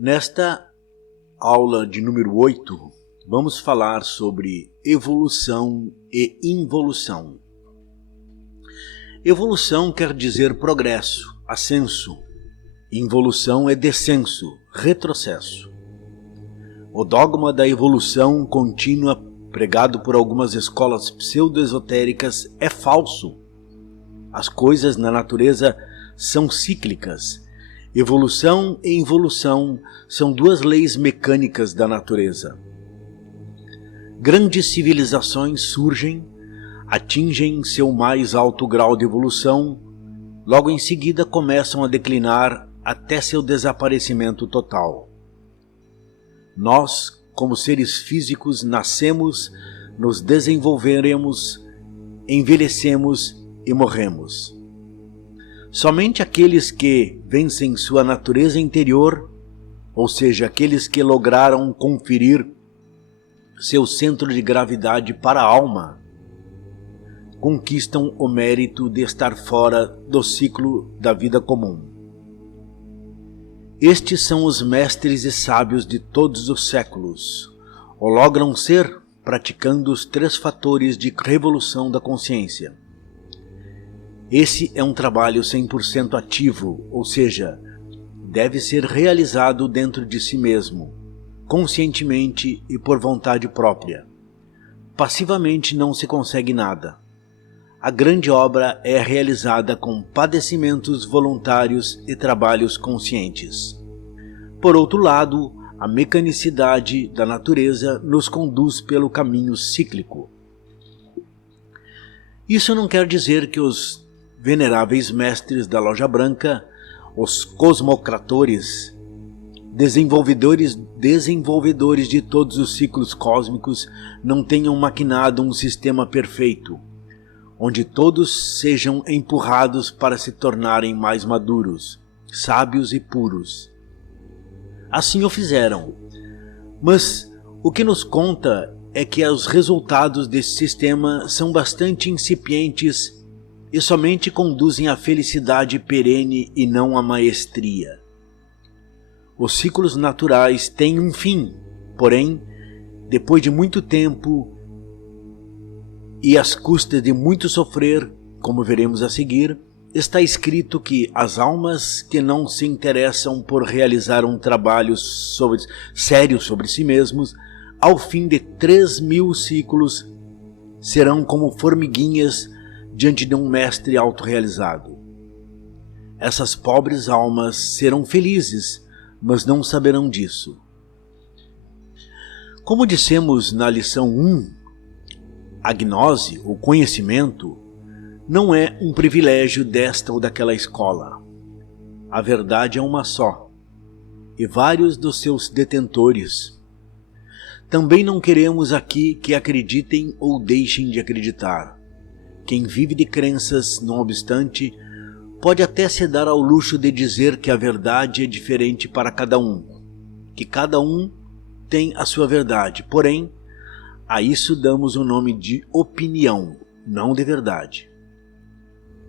Nesta aula de número 8, vamos falar sobre evolução e involução. Evolução quer dizer progresso, ascenso. Involução é descenso, retrocesso. O dogma da evolução contínua, pregado por algumas escolas pseudo-esotéricas, é falso. As coisas na natureza são cíclicas. Evolução e involução são duas leis mecânicas da natureza. Grandes civilizações surgem, atingem seu mais alto grau de evolução, logo em seguida começam a declinar até seu desaparecimento total. Nós, como seres físicos, nascemos, nos desenvolveremos, envelhecemos e morremos. Somente aqueles que vencem sua natureza interior, ou seja, aqueles que lograram conferir seu centro de gravidade para a alma, conquistam o mérito de estar fora do ciclo da vida comum. Estes são os mestres e sábios de todos os séculos, ou logram ser praticando os 3 fatores de revolução da consciência. Esse é um trabalho 100% ativo, ou seja, deve ser realizado dentro de si mesmo, conscientemente e por vontade própria. Passivamente não se consegue nada. A grande obra é realizada com padecimentos voluntários e trabalhos conscientes. Por outro lado, a mecanicidade da natureza nos conduz pelo caminho cíclico. Isso não quer dizer que os veneráveis mestres da Loja Branca, os cosmocratores, desenvolvedores de todos os ciclos cósmicos, não tenham maquinado um sistema perfeito, onde todos sejam empurrados para se tornarem mais maduros, sábios e puros. Assim o fizeram, mas o que nos conta é que os resultados desse sistema são bastante incipientes e somente conduzem à felicidade perene e não à maestria. Os ciclos naturais têm um fim, porém, depois de muito tempo e às custas de muito sofrer, como veremos a seguir, está escrito que as almas que não se interessam por realizar um trabalho sério sobre si mesmos, ao fim de 3.000 ciclos, serão como formiguinhas diante de um mestre autorrealizado. Essas pobres almas serão felizes, mas não saberão disso. Como dissemos na lição 1, a gnose, o conhecimento, não é um privilégio desta ou daquela escola. A verdade é uma só, e vários dos seus detentores. Também não queremos aqui que acreditem ou deixem de acreditar. Quem vive de crenças, não obstante, pode até se dar ao luxo de dizer que a verdade é diferente para cada um, que cada um tem a sua verdade, porém, a isso damos o nome de opinião, não de verdade.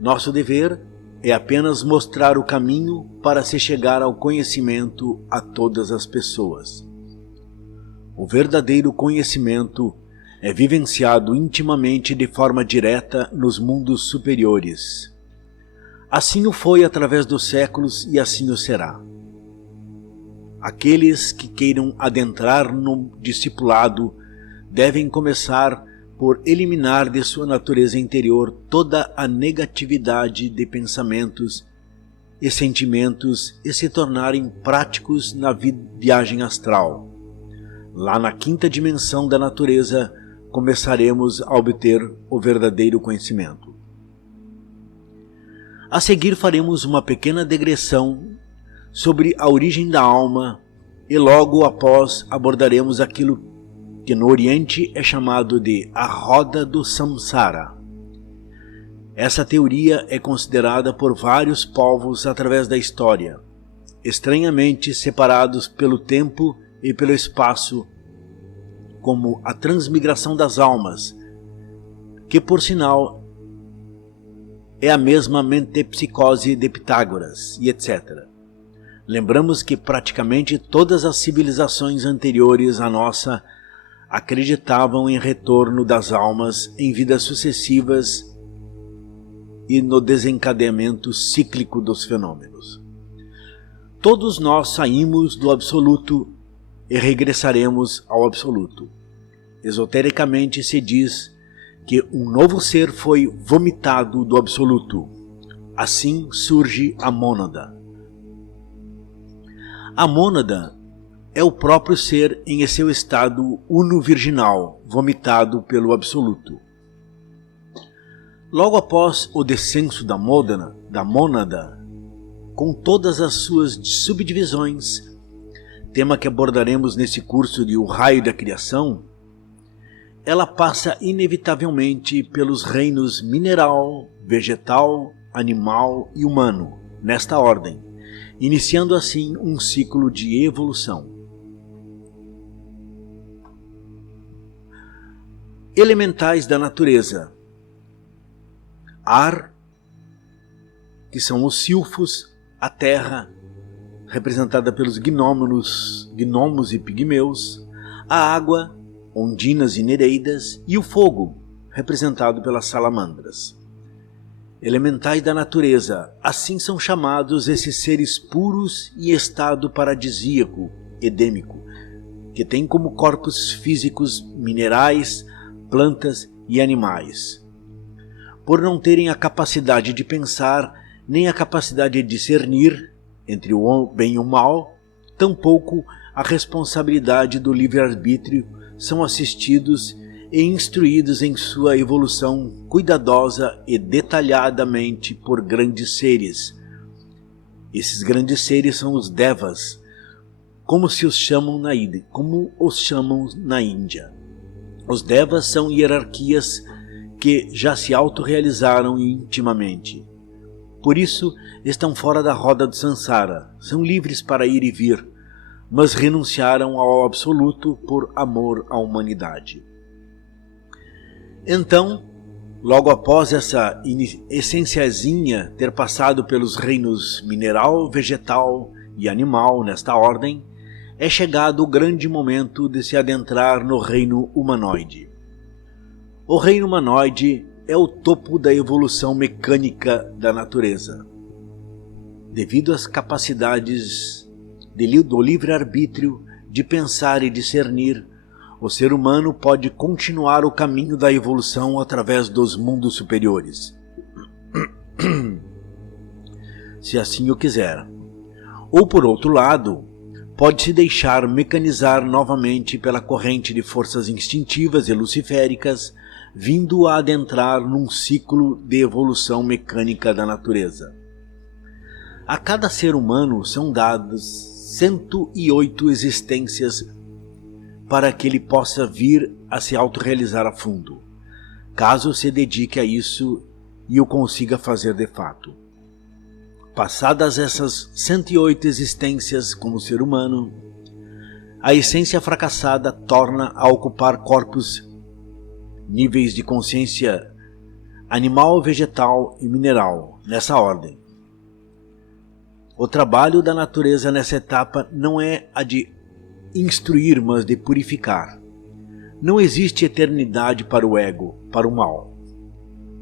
Nosso dever é apenas mostrar o caminho para se chegar ao conhecimento a todas as pessoas. O verdadeiro conhecimento é vivenciado intimamente de forma direta nos mundos superiores. Assim o foi através dos séculos e assim o será. Aqueles que queiram adentrar no discipulado devem começar por eliminar de sua natureza interior toda a negatividade de pensamentos e sentimentos e se tornarem práticos na viagem astral. Lá na 5ª dimensão da natureza, começaremos a obter o verdadeiro conhecimento. A seguir faremos uma pequena digressão sobre a origem da alma e logo após abordaremos aquilo que no Oriente é chamado de a roda do samsara. Essa teoria é considerada por vários povos através da história, estranhamente separados pelo tempo e pelo espaço, como a transmigração das almas, que por sinal é a mesma mentepsicose de Pitágoras e etc. Lembramos que praticamente todas as civilizações anteriores à nossa acreditavam em retorno das almas em vidas sucessivas e no desencadeamento cíclico dos fenômenos. Todos nós saímos do absoluto e regressaremos ao absoluto. Esotericamente se diz que um novo ser foi vomitado do absoluto. Assim surge a mônada. A mônada é o próprio ser em seu estado uno-virginal, vomitado pelo absoluto. Logo após o descenso da mônada, com todas as suas subdivisões, tema que abordaremos nesse curso de O Raio da Criação, ela passa inevitavelmente pelos reinos mineral, vegetal, animal e humano, nesta ordem, iniciando assim um ciclo de evolução. Elementais da natureza: ar, que são os silfos, a terra, representada pelos gnomos e pigmeus, a água, ondinas e nereidas, e o fogo, representado pelas salamandras. Elementais da natureza, assim são chamados esses seres puros em estado paradisíaco, edêmico, que têm como corpos físicos minerais, plantas e animais. Por não terem a capacidade de pensar, nem a capacidade de discernir entre o bem e o mal, tampouco a responsabilidade do livre-arbítrio, são assistidos e instruídos em sua evolução cuidadosa e detalhadamente por grandes seres. Esses grandes seres são os Devas, como os chamam na Índia. Os Devas são hierarquias que já se autorrealizaram intimamente. Por isso, estão fora da roda do Sansara, são livres para ir e vir, mas renunciaram ao absoluto por amor à humanidade. Então, logo após essa essenciazinha ter passado pelos reinos mineral, vegetal e animal nesta ordem, é chegado o grande momento de se adentrar no reino humanoide. O reino humanoide é o topo da evolução mecânica da natureza. Devido às capacidades do livre-arbítrio de pensar e discernir, o ser humano pode continuar o caminho da evolução através dos mundos superiores, se assim o quiser. Ou, por outro lado, pode se deixar mecanizar novamente pela corrente de forças instintivas e luciféricas, vindo a adentrar num ciclo de evolução mecânica da natureza. A cada ser humano são dadas 108 existências para que ele possa vir a se autorrealizar a fundo, caso se dedique a isso e o consiga fazer de fato. Passadas essas 108 existências como ser humano, a essência fracassada torna a ocupar corpos, níveis de consciência animal, vegetal e mineral, nessa ordem. O trabalho da natureza nessa etapa não é a de instruir, mas de purificar. Não existe eternidade para o ego, para o mal.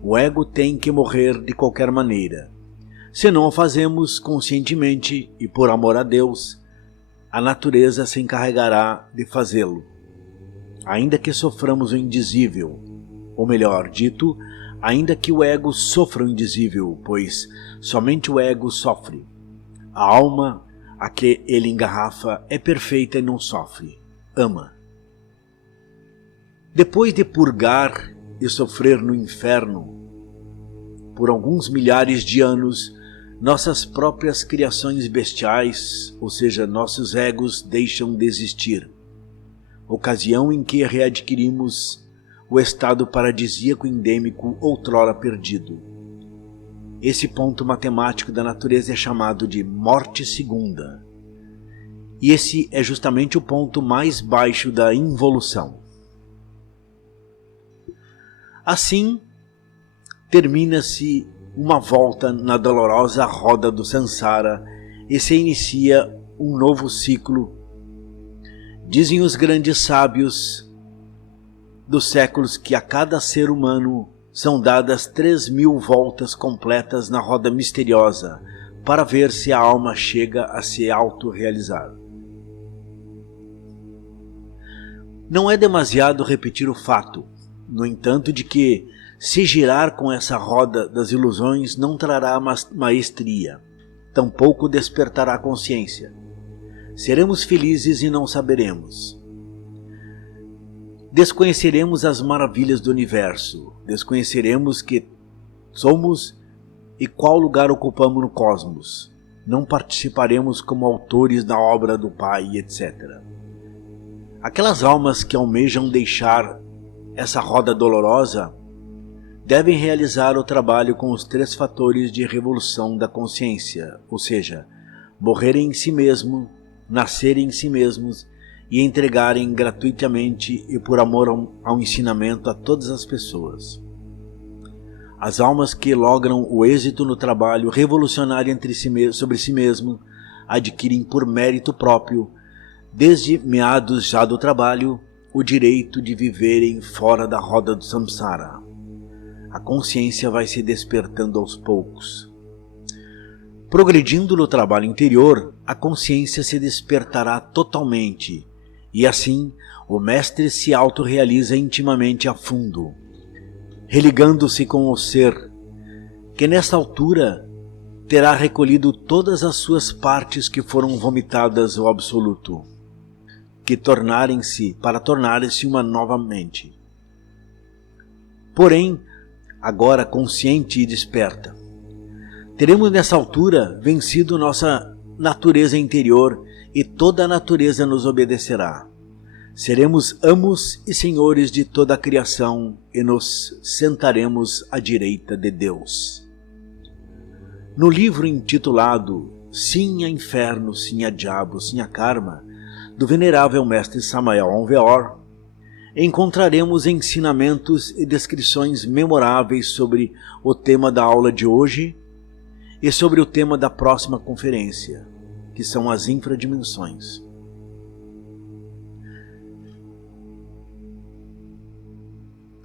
O ego tem que morrer de qualquer maneira. Se não o fazemos conscientemente e por amor a Deus, a natureza se encarregará de fazê-lo. Ainda que soframos o indizível, ou melhor dito, ainda que o ego sofra o indizível, pois somente o ego sofre. A alma a que ele engarrafa é perfeita e não sofre, ama. Depois de purgar e sofrer no inferno por alguns milhares de anos, nossas próprias criações bestiais, ou seja, nossos egos, deixam de existir, ocasião em que readquirimos o estado paradisíaco endêmico outrora perdido. Esse ponto matemático da natureza é chamado de morte segunda. E esse é justamente o ponto mais baixo da involução. Assim, termina-se uma volta na dolorosa roda do Sansara e se inicia um novo ciclo. Dizem os grandes sábios dos séculos que a cada ser humano são dadas 3.000 voltas completas na roda misteriosa para ver se a alma chega a se autorrealizar. Não é demasiado repetir o fato, no entanto, de que se girar com essa roda das ilusões não trará maestria, tampouco despertará a consciência. Seremos felizes e não saberemos. Desconheceremos as maravilhas do universo, desconheceremos que somos e qual lugar ocupamos no cosmos. Não participaremos como autores da obra do Pai, etc. Aquelas almas que almejam deixar essa roda dolorosa devem realizar o trabalho com os 3 fatores de revolução da consciência, ou seja, morrerem em si mesmo, nascerem em si mesmos e entregarem gratuitamente e por amor ao ensinamento a todas as pessoas. As almas que logram o êxito no trabalho revolucionário sobre si mesmo adquirem por mérito próprio, desde meados já do trabalho, o direito de viverem fora da roda do samsara. A consciência vai se despertando aos poucos. Progredindo no trabalho interior, a consciência se despertará totalmente, e assim o mestre se autorrealiza intimamente a fundo, religando-se com o ser, que nesta altura terá recolhido todas as suas partes que foram vomitadas ao absoluto, para tornarem-se uma novamente. Porém, agora consciente e desperta, teremos nessa altura vencido nossa natureza interior e toda a natureza nos obedecerá. Seremos amos e senhores de toda a criação e nos sentaremos à direita de Deus. No livro intitulado Sim a Inferno, Sim a Diabo, Sim a Karma, do venerável mestre Samael Aun Weor, encontraremos ensinamentos e descrições memoráveis sobre o tema da aula de hoje e sobre o tema da próxima conferência, que são as infradimensões.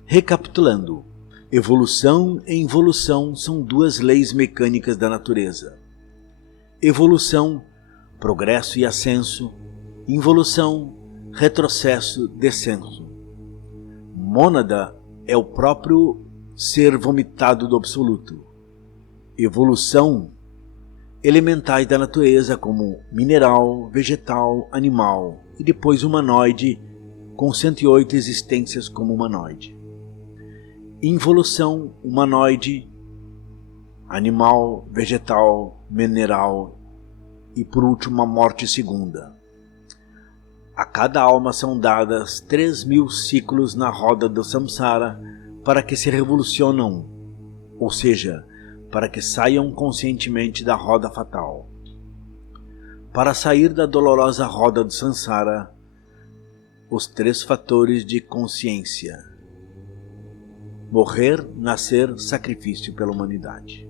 Recapitulando, evolução e involução são 2 leis mecânicas da natureza. Evolução, progresso e ascenso; involução, retrocesso, descenso. Mônada é o próprio ser vomitado do absoluto. Evolução, elementais da natureza como mineral, vegetal, animal e depois humanoide, com 108 existências como humanoide. Involução, humanoide, animal, vegetal, mineral e por último a morte segunda. A cada alma são dadas 3.000 ciclos na roda do samsara para que se revolucionam, ou seja, para que saiam conscientemente da roda fatal. Para sair da dolorosa roda do samsara, os 3 fatores de consciência: morrer, nascer, sacrifício pela humanidade.